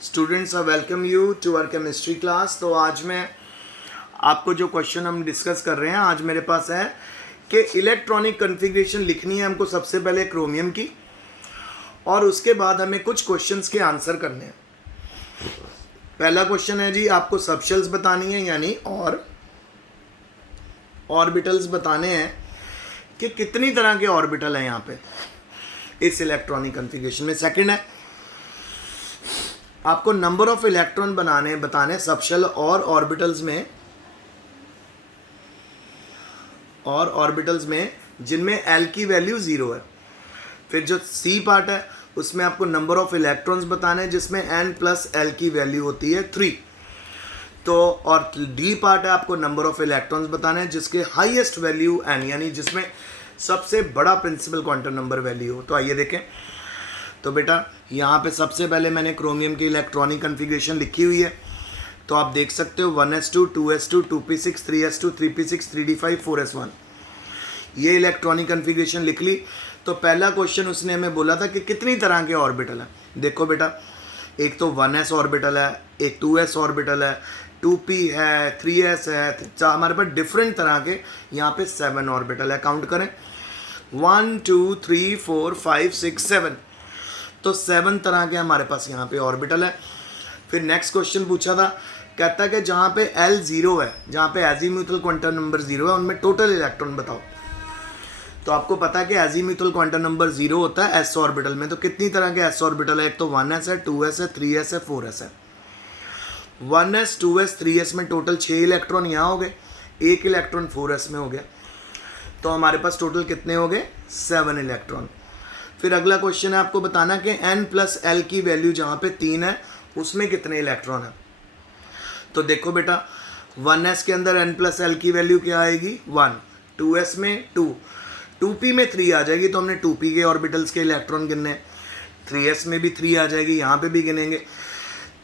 Students, I welcome you to our chemistry class. तो आज मैं आपको जो क्वेश्चन हम डिस्कस कर रहे हैं, आज मेरे पास है कि इलेक्ट्रॉनिक कॉन्फ़िगरेशन लिखनी है हमको सबसे पहले क्रोमियम की, और उसके बाद हमें कुछ क्वेश्चंस के आंसर करने हैं। पहला क्वेश्चन है जी, आपको सबशेल्स बतानी है, यानी और ऑर्बिटल्स बताने हैं कि कितनी तरह के ऑर्बिटल हैं यहाँ पे इस इलेक्ट्रॉनिक कॉन्फ़िगरेशन में। सेकंड है, आपको नंबर ऑफ इलेक्ट्रॉन बताने सबशेल और ऑर्बिटल्स में जिनमें एल की वैल्यू 0 है। फिर जो सी पार्ट है उसमें आपको नंबर ऑफ इलेक्ट्रॉन्स बताने हैं जिसमें एन प्लस एल की वैल्यू होती है 3। तो और डी पार्ट है, आपको नंबर ऑफ इलेक्ट्रॉन्स बताने हैं जिसके हाईएस्ट वैल्यू एन, यानी जिसमें सबसे बड़ा प्रिंसिपल क्वांटम नंबर वैल्यू हो। तो आइए देखें। तो बेटा यहाँ पे सबसे पहले मैंने क्रोमियम की इलेक्ट्रॉनिक कॉन्फ़िगरेशन लिखी हुई है। तो आप देख सकते हो 1s2 2s2 2p6 3s2 3p6 3d5 4s1, ये इलेक्ट्रॉनिक कॉन्फ़िगरेशन लिख ली। तो पहला क्वेश्चन उसने हमें बोला था कि कितनी तरह के ऑर्बिटल हैं। देखो बेटा, एक तो 1s ऑर्बिटल है, एक 2s ऑर्बिटल है, 2p है, 3s है। हमारे पास डिफरेंट तरह के यहाँ पे 7 ऑर्बिटल है। काउंट करें, 1 2 3 4 5 6 7। तो 7 तरह के हमारे पास यहाँ पे ऑर्बिटल है। फिर नेक्स्ट क्वेश्चन पूछा था, कहता है कि जहाँ पे L 0 है, जहाँ पे एजीम्यूथल क्वांटम नंबर 0 है, उनमें टोटल इलेक्ट्रॉन बताओ। तो आपको पता है कि एजीम्यूथल क्वांटम नंबर 0 होता है s ऑर्बिटल में। तो कितनी तरह के s ऑर्बिटल है? एक तो 1s है, 2s है, 3s है, 4s है। 1s 2s 3s में टोटल 6 इलेक्ट्रॉन यहाँ हो गए, एक इलेक्ट्रॉन 4s में हो गया। तो हमारे पास टोटल कितने हो गए? 7 इलेक्ट्रॉन। फिर अगला क्वेश्चन है, आपको बताना कि n प्लस एल की वैल्यू जहाँ पे 3 है उसमें कितने इलेक्ट्रॉन है। तो देखो बेटा, 1s के अंदर n प्लस एल की वैल्यू क्या आएगी? 1। 2s में 2, 2p में 3 आ जाएगी। तो हमने 2p के ऑर्बिटल्स के इलेक्ट्रॉन गिनने। 3s में भी 3 आ जाएगी, यहाँ पे भी गिनेंगे।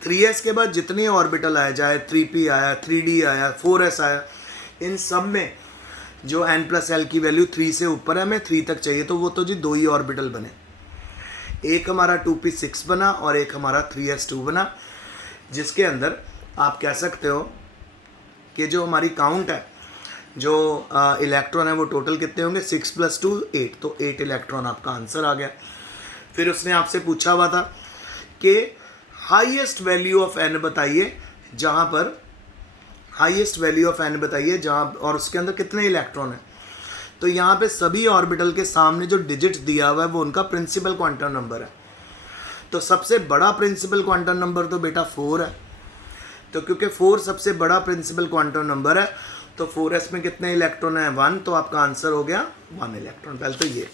3s के बाद जितने ऑर्बिटल आए, चाहे 3p आया, 3d आया, 4s आया, इन सब में जो n प्लस एल की वैल्यू 3 से ऊपर है, हमें 3 तक चाहिए। तो वो तो जी 2 ही ऑर्बिटल बने, एक हमारा 2p6 बना और एक हमारा 3s2 बना, जिसके अंदर आप कह सकते हो कि जो हमारी काउंट है, जो इलेक्ट्रॉन है, वो टोटल कितने होंगे? 6 + 2 8। तो 8 इलेक्ट्रॉन आपका आंसर आ गया। फिर उसने आपसे पूछा हुआ था कि हाईएस्ट वैल्यू ऑफ n बताइए, जहाँ पर हाईएस्ट वैल्यू ऑफ n बताइए जहाँ, और उसके अंदर कितने इलेक्ट्रॉन है। तो यहाँ पे सभी ऑर्बिटल के सामने जो डिजिट दिया हुआ है वो उनका प्रिंसिपल क्वांटम नंबर है। तो सबसे बड़ा प्रिंसिपल क्वांटम नंबर तो बेटा 4 है। तो क्योंकि 4 सबसे बड़ा प्रिंसिपल क्वांटम नंबर है, तो 4s में कितने इलेक्ट्रॉन है? 1। तो आपका आंसर हो गया 1 इलेक्ट्रॉन। पहले तो ये।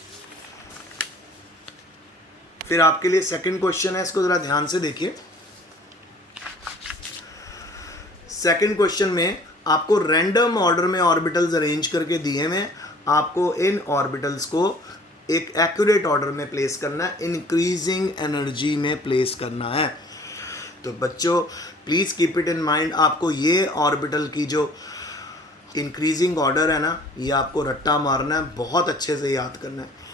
फिर आपके लिए सेकंड क्वेश्चन है, इसको जरा ध्यान से देखिए। सेकंड क्वेश्चन में आपको रैंडम ऑर्डर में ऑर्बिटल्स अरेंज करके दिए हुए, आपको इन ऑर्बिटल्स को एक एक्यूरेट ऑर्डर में प्लेस करना है, इंक्रीजिंग एनर्जी में प्लेस करना है। तो बच्चों please keep it in mind, आपको ये ऑर्बिटल की जो इंक्रीजिंग ऑर्डर है ना, ये आपको रट्टा मारना है, बहुत अच्छे से याद करना है।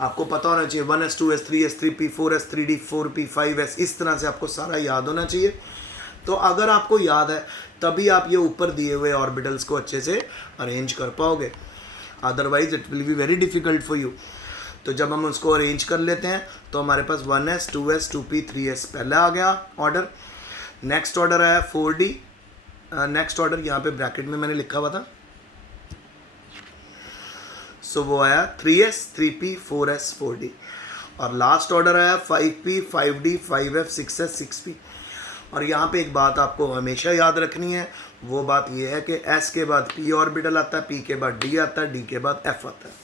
आपको पता होना चाहिए 1s 2s 3s 3p 4s 3d 4p 5s, इस तरह से आपको सारा याद होना चाहिए। तो अगर आपको याद है तभी आप ये ऊपर दिए हुए ऑर्बिटल्स को अच्छे से अरेंज कर पाओगे, otherwise it will be very difficult for you. तो जब हम उसको अरेंज कर लेते हैं तो हमारे पास 1s 2s 2p 3s पहले आ गया ऑर्डर। नेक्स्ट ऑर्डर आया 4d। नेक्स्ट ऑर्डर यहाँ पे ब्रैकेट में मैंने लिखा हुआ था, सो वो आया 3s 3p 4s 4d। और लास्ट ऑर्डर आया 5p 5d 5f 6s 6p। और यहाँ पे एक बात आपको हमेशा याद रखनी है, वो बात ये है कि s के बाद p ऑर्बिटल आता है, p के बाद d आता है, d के बाद f आता है।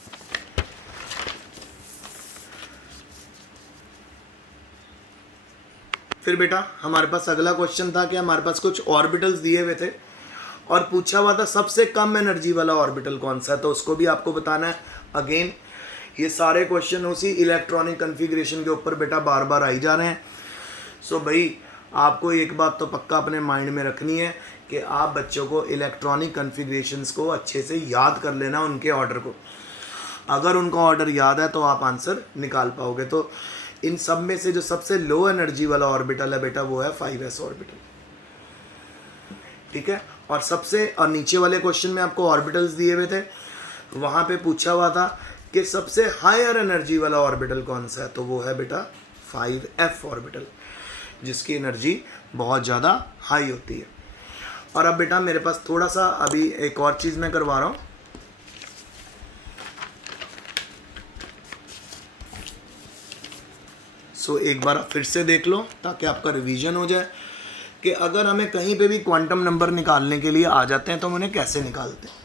फिर बेटा हमारे पास अगला क्वेश्चन था कि हमारे पास कुछ ऑर्बिटल्स दिए हुए थे और पूछा हुआ था सबसे कम एनर्जी वाला ऑर्बिटल कौन सा है। तो उसको भी आपको बताना है। अगेन ये सारे क्वेश्चन उसी इलेक्ट्रॉनिक कॉन्फ़िगरेशन के ऊपर बेटा बार बार आई जा रहे हैं। सो भाई आपको एक बात तो पक्का अपने माइंड में रखनी है कि आप बच्चों को इलेक्ट्रॉनिक कॉन्फ़िगरेशंस को अच्छे से याद कर लेना, उनके ऑर्डर को। अगर उनका ऑर्डर याद है तो आप आंसर निकाल पाओगे। तो इन सब में से जो सबसे लो एनर्जी वाला ऑर्बिटल है बेटा वो है 5s ऑर्बिटल, ठीक है। और नीचे वाले क्वेश्चन में आपको ऑर्बिटल्स दिए हुए थे, वहाँ पे पूछा हुआ था कि सबसे हायर एनर्जी वाला ऑर्बिटल कौन सा है, तो वो है बेटा 5f ऑर्बिटल, जिसकी एनर्जी बहुत ज़्यादा हाई होती है। और अब बेटा मेरे पास थोड़ा सा अभी एक और चीज़ मैं करवा रहा हूँ। एक बार फिर से देख लो ताकि आपका रिवीजन हो जाए कि अगर हमें कहीं पे भी क्वांटम नंबर निकालने के लिए आ जाते हैं तो हम उन्हें कैसे निकालते हैं।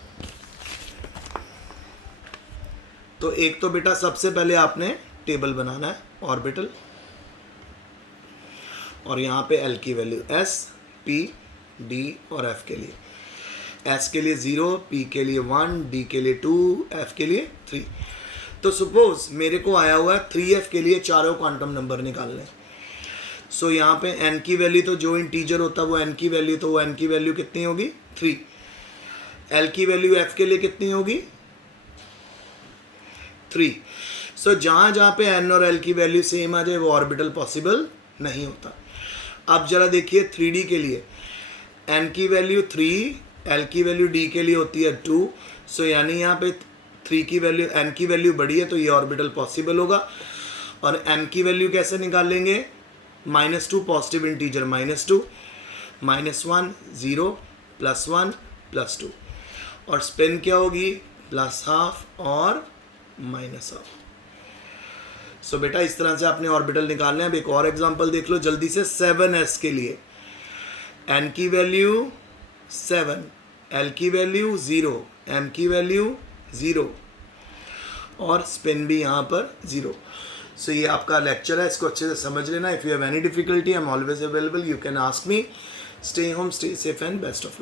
तो एक तो बेटा सबसे पहले आपने टेबल बनाना है ऑर्बिटल, और यहाँ पे एल की वैल्यू s, p, d और f के लिए। s के लिए 0, p के लिए 1, d के लिए 2, f के लिए 3। तो सपोज मेरे को आया हुआ है 3f के लिए चारों क्वांटम नंबर निकालने। सो यहाँ पे n की वैल्यू तो जो इंटीजर होता है वो n की वैल्यू, तो वो n की वैल्यू कितनी होगी 3। l की वैल्यू f के लिए कितनी होगी 3। सो जहाँ जहाँ पे n और l की वैल्यू सेम आ जाए वो ऑर्बिटल पॉसिबल नहीं होता। अब जरा देखिए 3D के लिए n की वैल्यू 3, l की वैल्यू d के लिए होती है 2। सो यानी यहाँ पे 3 की वैल्यू n की वैल्यू बड़ी है तो ये ऑर्बिटल पॉसिबल होगा। और m की वैल्यू कैसे निकालेंगे, -2 पॉजिटिव इंटीजर -2, -1 0, +1 +2, और स्पिन क्या होगी +12 और -12। सो बेटा इस तरह से आपने ऑर्बिटल निकालना है। अब एक और एग्जांपल देख लो जल्दी से। 7s के लिए n की वैल्यू 7, l की वैल्यू 0, m की वैल्यू 0 और स्पिन भी यहाँ पर 0। सो ये आपका लेक्चर है, इसको अच्छे से समझ लेना। If you have any difficulty I am always available, you can ask me. Stay home, stay safe and best of